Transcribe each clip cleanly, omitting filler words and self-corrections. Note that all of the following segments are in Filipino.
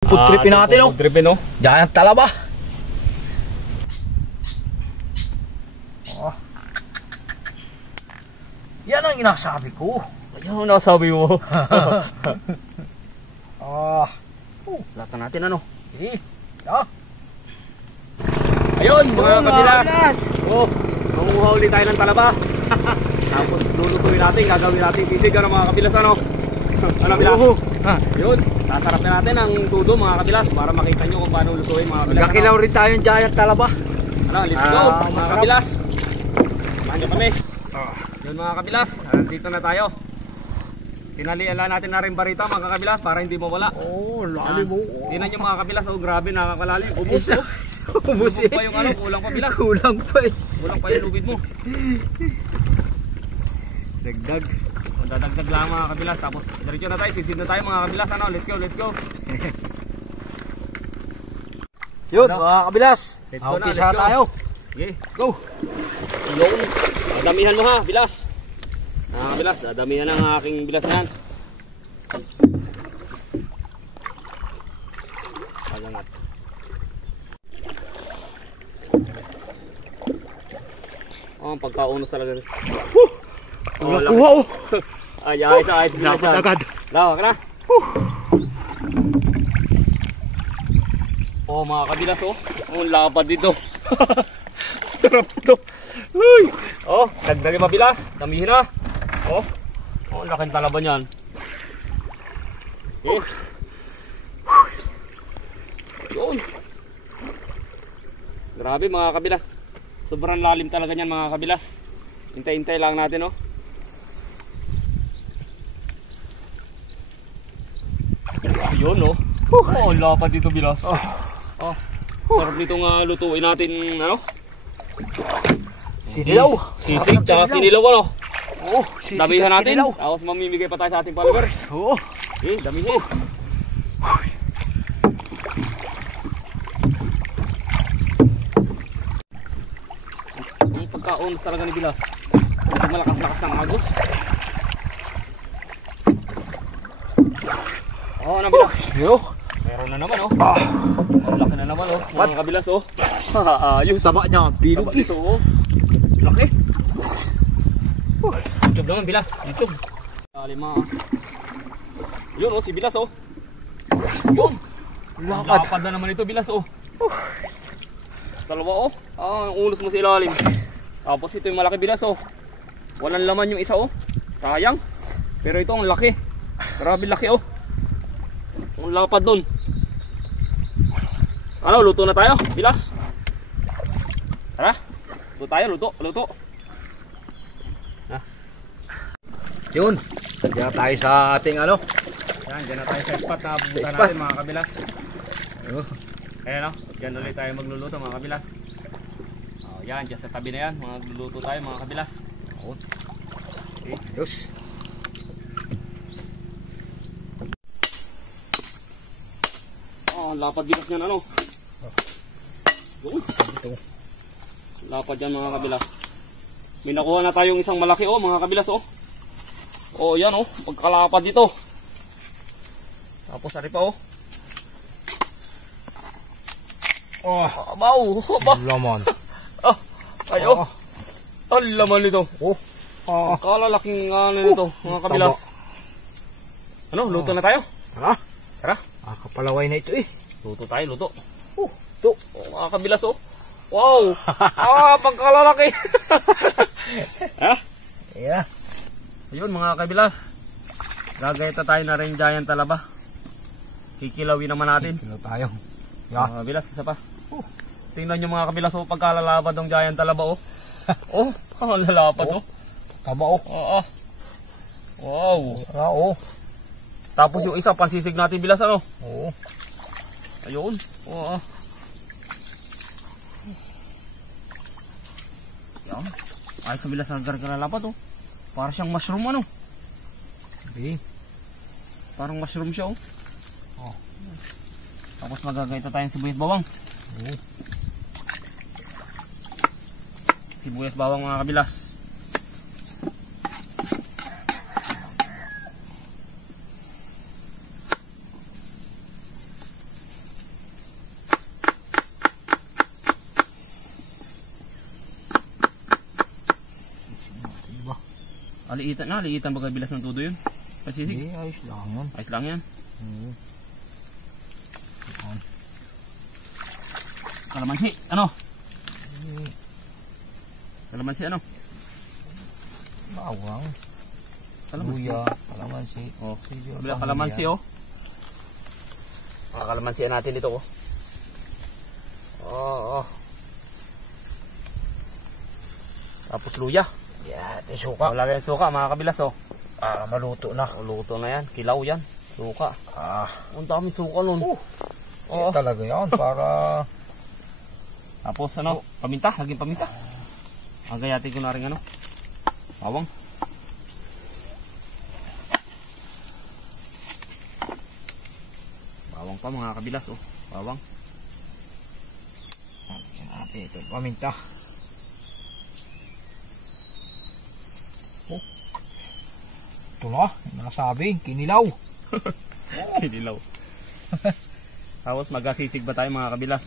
Food tripin natin, oh. Food tripin, oh. Giant talaba. Oh. Yan ang inasabi ko. Yan ang nasabi mo. Lata natin, ano? Eh. Ayun, mga kabilas. Oh, manguha ulit tayo ng talaba. Tapos lulutuin natin, gagawin natin sisig, ano mga kabilas, ano? Ano bilas? Yun, sasarap na natin ang tudo mga kabilas para makita nyo kung paano lutuin mga kabilas. Magkakilaw rin tayo yung giant talaba. Ano, let's go mga kabilas. Samahan kami. Yun mga kabilas, dito na tayo. Tinalian natin na rin barita mga kabilas para hindi mawala. Oh, lalim mo. Tingnan nyo mga kabilas, oh grabe nakakalalim. Ubus oh. Ubus pa yung ano, kulang pa bilas. Kulang pa eh. Kulang pa yung lubid mo. Dagdag. Dadagdag lang mga kabilas. Tapos diretso na tayo, sisid na tayo mga kabilas. Ano, let's go, let's go. Yun mga kabilas. Let's go na, Umpisa let's go. tayo. Okay, go. Yun. Dadamihan mo ha, bilas. Bilas, dadamihan ang aking bilas na yan. Pagangat. Oh, ang pagkaunos talaga. Oh, wow. Ay, ayos. Dapat agad. Lawa ka na. Oh, mga kabilas, oh. Oh, lapad dito. Sarap ito. Uy. Oh, dagdagin mabilas. Damihin na. Oh, laking talaba niyan. Okay. Yun. Grabe mga kabilas. Sobrang lalim talaga niyan mga kabilas. Hintay-hintay lang natin, oh. Yun, oh. Oh, lapad dito bilas. Oh. Sarap nitong lutuin natin, ano? Sinilaw. Sisig, tsaka sinilaw, ano? Oh, damihan natin. Tapos mamimigay pa tayo sa ating followers. Oo. Okay, damihin. Ang pagka-onos talaga ni Bilas. Malakas-lakas ng agos. Oh, ano Bilas? Yo. Meron na naman, oh. Ang laki na naman, oh. Mga kabilas, oh. Ayos. Taba niya, bilog ito, oh. Laki. YouTube naman, Bilas. YouTube. Lima, oh. Yun, oh, si Bilas, oh. Yun. Lapad na naman ito, Bilas, oh. Dalawa, oh. Ang ulos mo sa ilalim. Tapos ito yung malaki, Bilas, oh. Walang laman yung isa, oh. Sayang. Pero ito ang laki. Grabe laki, oh. Ang lapad dun. Ano, luto na tayo, Bilas? Tara. Luto tayo, luto. Yun. Diyan na tayo sa ating ano. Yan, dyan na tayo sa spot na bubutan natin mga kabilas. Ayan, no? Dyan ulit tayo magluluto mga kabilas. Oh, yan, dyan sa tabi na yan. Magluluto tayo mga kabilas. Okay. Ayos. Oh, lapad bilas yan, ano? Lapad yan mga kabilas. May nakuha na tayong isang malaki, oh mga kabilas, oh. Oh, yan, oh. Pagkalapad dito. Tapos ari pa, oh. Oh, abaw. Laman. Ayo. Ang laman nito. Oh. Kalalaking ano nito, mga kabilas. Ano, luto na tayo? Tara. Kapalaway na ito eh. Luto tayo, luto. Ito, mga kabilas, oh. Wow. Pagkalalaki. Ha? Yeah. Ayun mga kabilas. Gagayta tayo na rin giant talaba. Kikilawin naman natin. Kilaw tayo. Mga kabilas, isa pa. Tingnan nyo mga kabilas, oh, pagkalalapad ng giant talaba, oh. Oh, ang lalapad, oh. Taba, oh. Wow. Oo. Tapos yung isa, pansisig natin bilas, ano? Oo. Ayun. Oo. Yan. Ayos sa bilas na gargalalapat, oh. Para siyang mushroom, ano? Okay. Parang mushroom siya, oh. Tapos magagaita tayong sibuyas bawang. Sibuyas bawang mga kabilas. Liitan ba kabilas ng todo yun? Pasisig? Hindi, ayos lang yun. Ayos lang yan. Kalamansi, ano? Kalamansi, ano? Bawang. Kalamansi. Luya, kalamansi. Oh, kabila kalamansi, oh. Kalamansi natin dito, oh. Oh. Tapos luya. Yan, suka. Wala kayong suka, mga kabilas, oh. Maluto na. Luto na yan. Kilaw yan. Suka. Ang daming suka nun. Oo. Talaga yan, para... Tapos, ano, paminta. Laging paminta. Agayatin ko na rin, ano, bawang. Bawang pa, mga kabilas, oh. Bawang. Ito, paminta. Ito na, nasabi, kinilaw. Kinilaw. Tapos magasisig ba tayo, mga kabilas?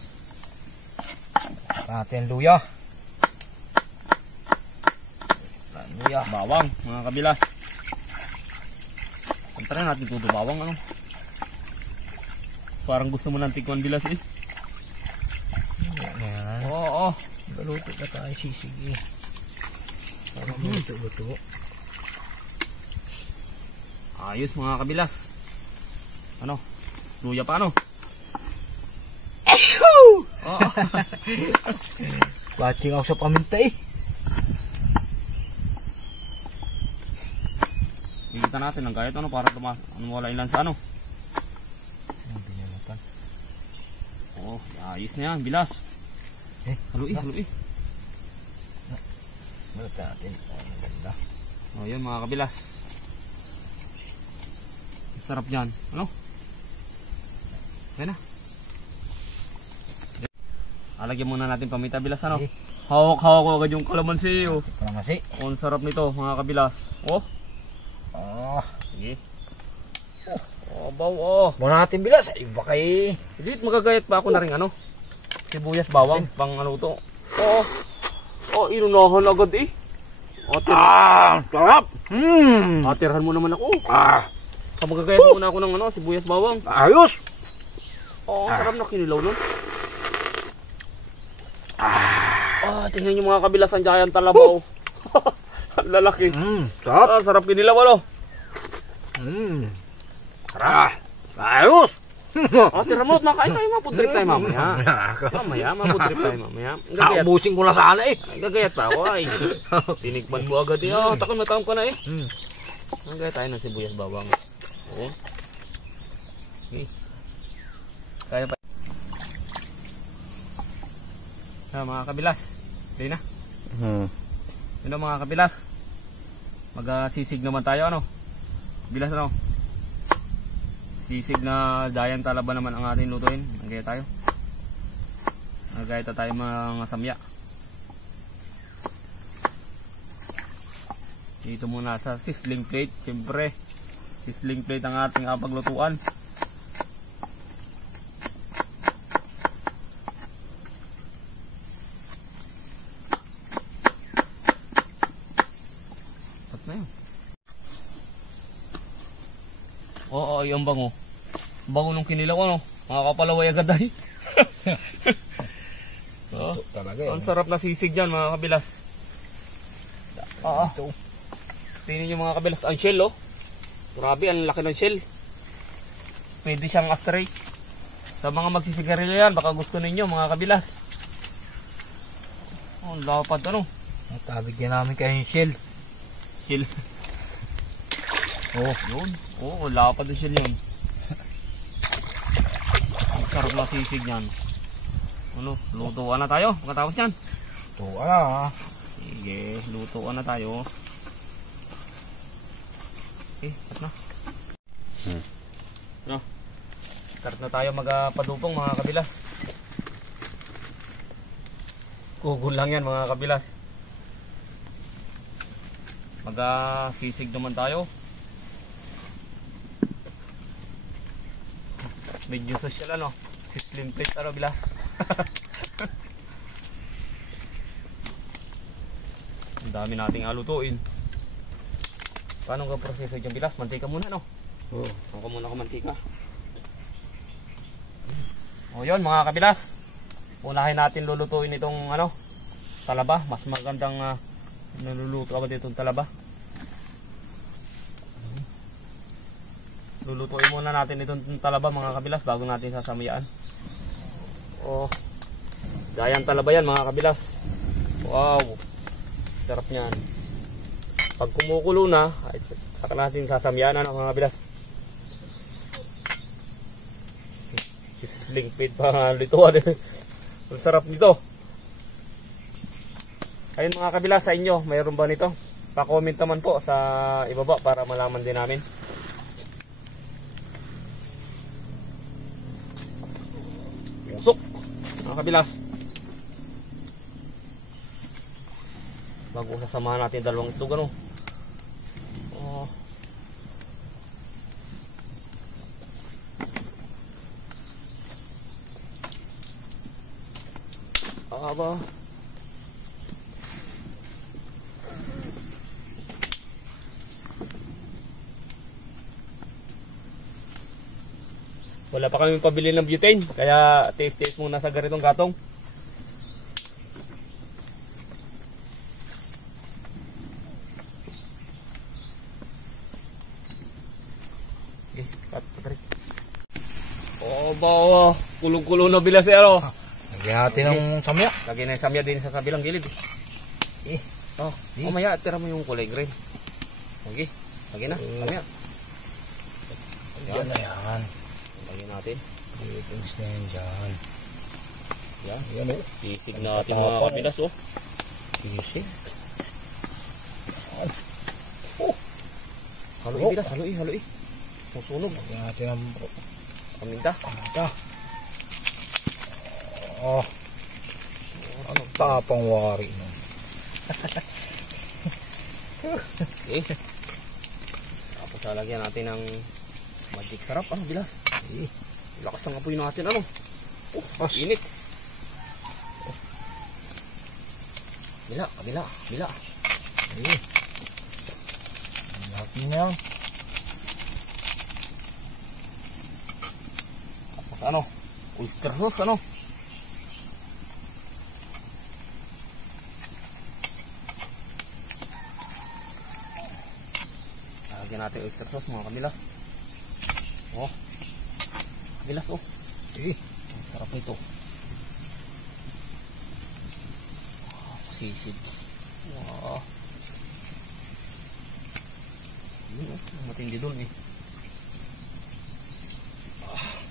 Natin luya. Bawang, mga kabilas. Punta na natin tuto bawang, ano. Parang gusto mo ng tikwan bilas, eh. Yan. Oo. Maluto na tayo sisig, eh. Para maluto-luto. Ayos, mga kabilas. Ano? Luya pa, ano? Oh. Watching ako sa paminta, eh. Ikita natin ng kahit ano para wala ilan sa ano. Oh, ayos na yan, bilas. Haluin. Maluto natin. Maganda. Oh, yun, mga kabilas. Sarap yan. Ano? Kaya na. Alagyan muna natin paminta, bilas, ano? Hawak-hawak ko agad yung kalamansi, oh. Kalamansi. Oh, ang sarap nito, mga kabilas. Oh. Sige. Oh. Muna natin bilas. Ay, baka eh. Hindi, magagayat pa ako na rin, ano? Sibuyas, bawang, pang ano to. Oh, inunahan agad, eh. Sarap. Atirhan mo naman ako. Magagayat muna ako ng ano, sibuyas, bawang. Ayos. Sarap na kinilaw nun. Tingnan nyo, mga kabilas, ang giant talabaw. Ang lalaki. Sarap. Sarap kinilaw, ano? Sarap. Ayos. Tira mo, makain tayo, mapudrip tayo mamaya. Mapudrip tayo mamaya. Kaubusin ko na sana, eh. Gagayat pa ako, ay. Tinikman mo agad, eh. Takon na taon ka na, eh. Gagayat tayo ng sibuyas, bawang. Oo. Okay. Kaya pa. Mga kabilas. Okay na. Yun, mga kabilas. Magsisig naman tayo, ano. Bilas, ano. Sisig na giant talaba naman ang ating lutuin. Nagaya tayo. Nagaya tayo mga samya. Dito muna sa sizzling plate. Siyempre, sizzling plate ang ating paglutuan. Oo, yung bango. Bango nung kinilaw, ano? Makakapalaway agad ay. Talaga, ang sarap na sisig dyan, mga kabilas. Tingnan nyo, mga kabilas, ang shell, oh. Grabe, ang laki ng shell. Pwede siyang astray. Sa mga magsisigarilyo yan, baka gusto ninyo, mga kabilas. Ang lapad, ano? Natabigyan namin kayo yung shell. Shell. Yun. Lapad din shell yun. Ang sarap na sisig yan. Ano, lutuan na tayo pagkatapos yan. Lutuan na. Sige, lutuan na tayo. Okay, start na. No, start na tayo magpadupong, mga kabilas. Kugul lang yan, mga kabilas. Magsisig naman tayo. Medyo social, ano, sizzling plate, ano, bilas. Ang dami nating alutuin. Paano ka proseso dyan bilas? Mantika muna, no? Oo. Ako muna ako mantika. O yun mga kabilas. Unahin natin lulutuin itong ano, talaba. Mas magandang naluluto ako dito itong talaba. Lulutuin muna natin itong talaba mga kabilas bago natin sasamyaan. Oh, gayang talaba yan mga kabilas. Wow, sarap niyan. Pag kumukulo na, ay saka natin sasamyaan ano mga kabilas. Sisling pit pa lituan. Ang sarap nito. Ayun mga kabilas, sa inyo, mayroon ba nito? Pa-comment naman po sa ibaba para malaman din namin. Usok mga kabilas. Bago sasamahan natin dalawang itlog ano. Oh. Aba. Wala pa kami pabili ng butane, kaya taste muna sa ganitong gatong. Okay, patrik. Oh, bawa, kulong-kulong na bilas eh, ano? Lagyan natin ng samya. Lagyan na yung samya din sa kabilang gilid. Oh, mamaya, tira mo yung kulay green. Okay, lagyan na, samya. Yan na yan. Lagyan natin. Greetings na yan dyan. Yan. Yan o. Sisig natin mga kabilas oh. Sisig. Haluin bilas, haluin. Susunog. Lagyan natin ng paminta. paminta. Oh. Ano tapang wari nun. Okay. Tapos lalagyan natin ng magic sarap. Ano bilas? Lakas ng apoy natin ano. Init. Bila. Lahat niya. Tapos ano? Oyster sauce ano? Lagyan natin oyster sauce mga kabilas. Oh. Bilas oh. Sarap nito. Sisig. Wow. Yun oh. Matindi dun eh.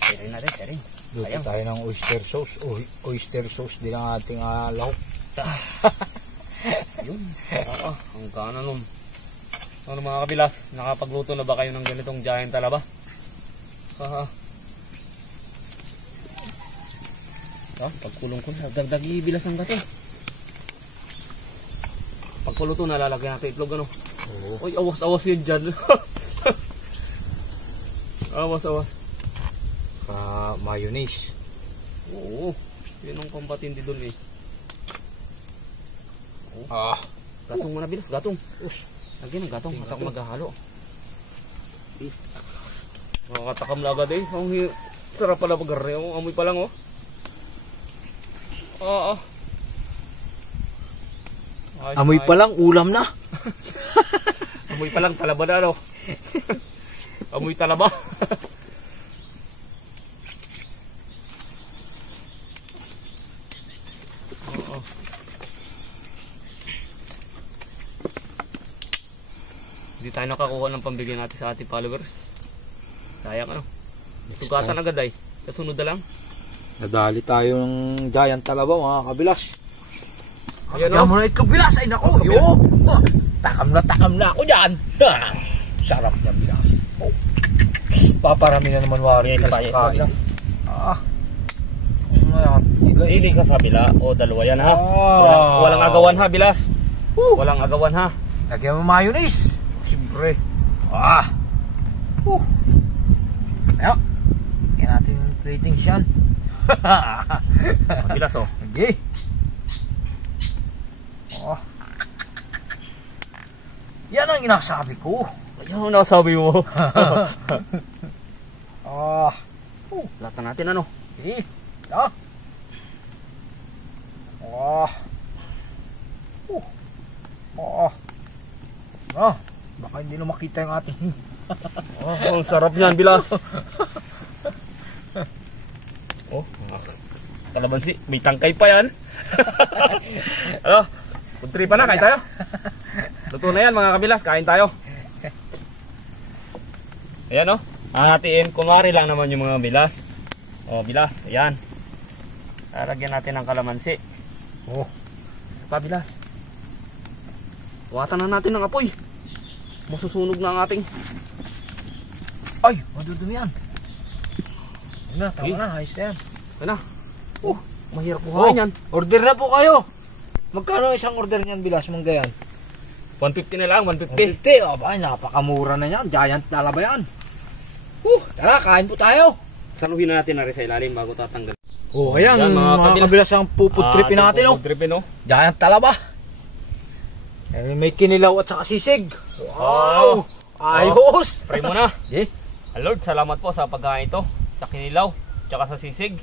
Tirin natin, tirin. Luto tayo ng oyster sauce. Oyster sauce din ang ating lahok. Yun. Ang gana nun. Ano mga kabilas, nakapagluto na ba kayo ng ganitong giant talaba? Pagkulong ko na, dagdag ibilas ng gato. Pagkuluto na, lalagyan natin itlog ano. Oo. Uy, awas yun dyan. Awas. Mayonnaise. Oo, yun ang pampatindi dun eh. Gatong muna bilas, gatong. Lagyan ng gatong, at ako maghahalo. Nakakatakam na agad eh. Ang sarap pala mag-arre. Amoy pa lang oh. Amoy pa lang, ulam na. Amoy pa lang, talaba na ano. Amoy talaba. Hindi tayo nakakuha ng pambigay natin sa ating followers. Sayang ano. Sugatan agad ay. Kasunod na lang. Nadali tayo ng giant talaba mga kabilas. Ayan mo na itlog bilas. Ay naku. Takam na ako dyan. Sarap niyan bilas. Paparami na naman wari sa kain. Ili ka sa bila o dalawa yan ha. Walang agawan ha bilas. Walang agawan ha. Lagyan mo mayonnaise. Siyempre. Ayo. Yan natin yung ratings yan. Bilas oh. Okay. Yan ang inasabi ko. Ayaw, nasabi mo. Ah. Lata natin ano. Eh. Ah. Ah. Ah. Baka hindi na makita yung ating. Oh, ang sarap niyan, Bilas. Oh, kalamansi, may tangkay pa yan. Ano? Puntri pa na, kain tayo. Luto na yan mga kabilas, kain tayo. Ayan o, hahatiin, kumari lang naman yung mga bilas. O, bilas, ayan. Lagyan natin ng kalamansi. Oh. Pa, bilas. Buwatan na natin ng apoy. Masusunog na ang ating. Ay, madudumi yan. Ayun na, tama Eh. na, ayos na yan. Ayan na. Mahirap buhayin yan. Order na po kayo. Magkano isang order niyan, Bilas, mangga yan? 150 na lang, 150. 150. Aba, napakamura na yan. Giant talaba yan. Tara, kain po tayo. Saluhin na natin na rin sa ilalim bago tatanggal. Oh, ayan, Yan, mga kabilas ang pupudtripin natin, oh. Pupudtripin, oh. Giant talaba. Eh, may kinilaw at saka sisig. Wow! Ayos! Pray mo na. Eh? Lord, salamat po sa pagkain ito. Sa kinilaw, tsaka sa sisig.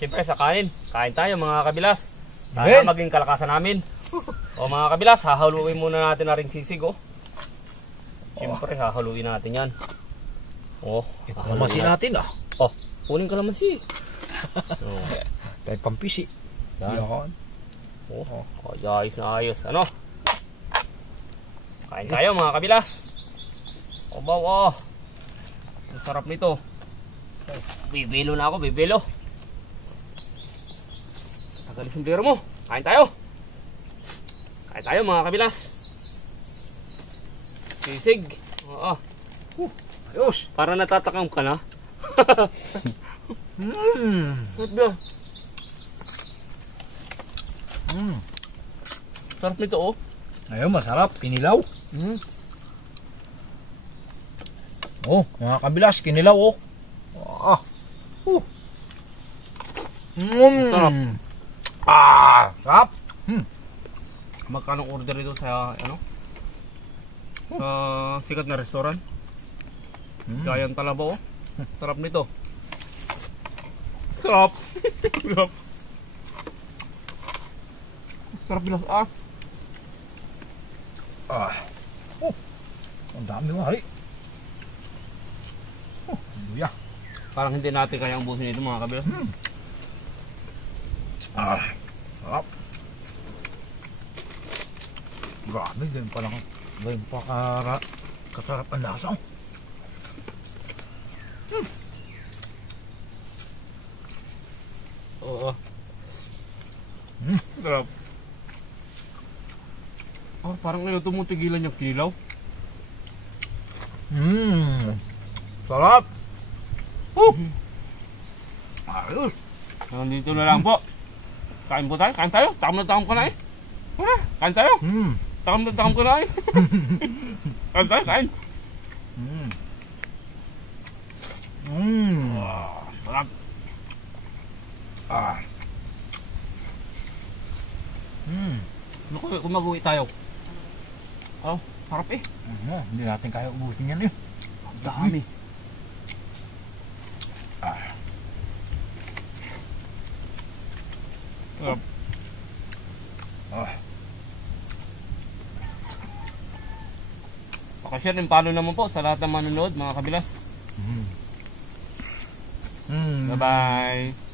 Siyempre sa kanin. Kain tayo mga kabilas. Sana Amen. maging kalakasan namin. O mga kabilas, hahaluin muna natin na rin sisig, oh. Siyempre, hahaluin natin yan. Oh, Kalamansi natin, ah. Oh, kunin kalamansi. Oh. Tayo pampisi. Yan. Oh, ayos na ayos. Ano? Kain tayo mga kabilas. Obaw, oh. Ang sarap nito. Bibilo na ako, bibilo. Tagalis yung biro mo. Kain tayo. Kain tayo mga kabilas. Sisig. Oo. Ayos. Para natatakam ka na. Good ba? Sarap nito, oh. Ayun, masarap. Kinilaw. Oh, mga kabilas, kinilaw, oh. Ah. Sarap. Ah, sarap. Magkano order ito sa ano? Sa sikat na restaurant? Giant talaba, oh. Sarap nito. Sarap. Sarap. Sarap bilang Ang dami mo, hari. Luya. Parang hindi natin kayang ubusin ito mga kabilas. Sarap. Grabe, din pa lang. Ganyan pa kasarap ang lasa. Oo. Sarap. Oh, parang ngayon tumutigilan yung kilaw. Sarap. Ayos. Nandito na lang po. Kain po tayo, kain tayo. Takam na takam ko na eh. Kain tayo. Takam na takam ko na eh. Kain tayo, kain. Sarap. Kung mag-uwi tayo. Oh, sarap eh. Hindi natin kaya ubusin yan eh. Ang dami. Sarap. Pakashare din palo naman po sa lahat ng manonood mga kabilas. Bye bye.